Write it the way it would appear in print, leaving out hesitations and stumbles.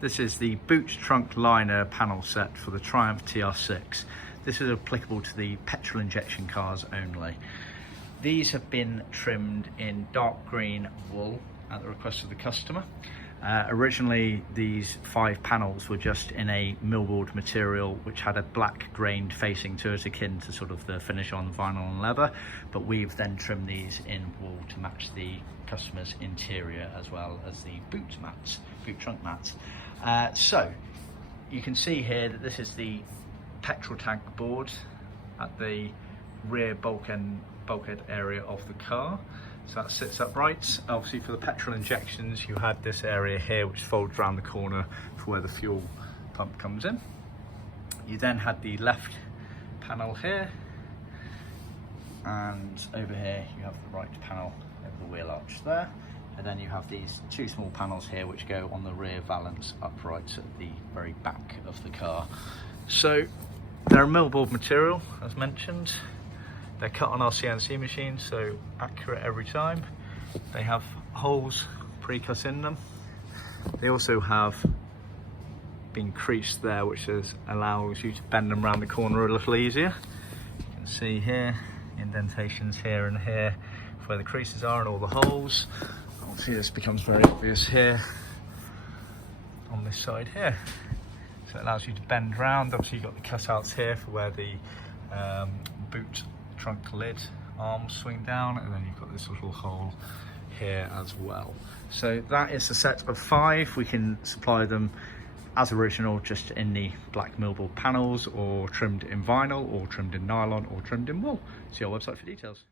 This is the boot trunk liner panel set for the Triumph TR6. This is applicable to the petrol injection cars only. These have been trimmed in dark green wool at the request of the customer. Originally these 5 panels were just in a millboard material which had a black grained facing to it, akin to sort of the finish on vinyl and leather, but we've then trimmed these in wool to match the customer's interior as well as the boot trunk mats. So you can see here that this is the petrol tank board at the rear bulkhead area of the car. So that sits upright. Obviously for the petrol injections you had this area here which folds around the corner for where the fuel pump comes in. You then had the left panel here, and over here you have the right panel over the wheel arch there, and then you have these 2 small panels here which go on the rear valance uprights at the very back of the car. So they're a millboard material, as mentioned. They're cut on our CNC machine, so accurate every time. They have holes pre-cut in them. They also have been creased there, which allows you to bend them around the corner a little easier. You can see here, indentations here and here where the creases are and all the holes. Obviously this becomes very obvious here on this side here. So it allows you to bend around. Obviously you've got the cutouts here for where the boot trunk lid arms swing down, and then you've got this little hole here as well. So that is a set of 5. We can supply them as original, just in the black millboard panels, or trimmed in vinyl, or trimmed in nylon, or trimmed in wool. See our website for details.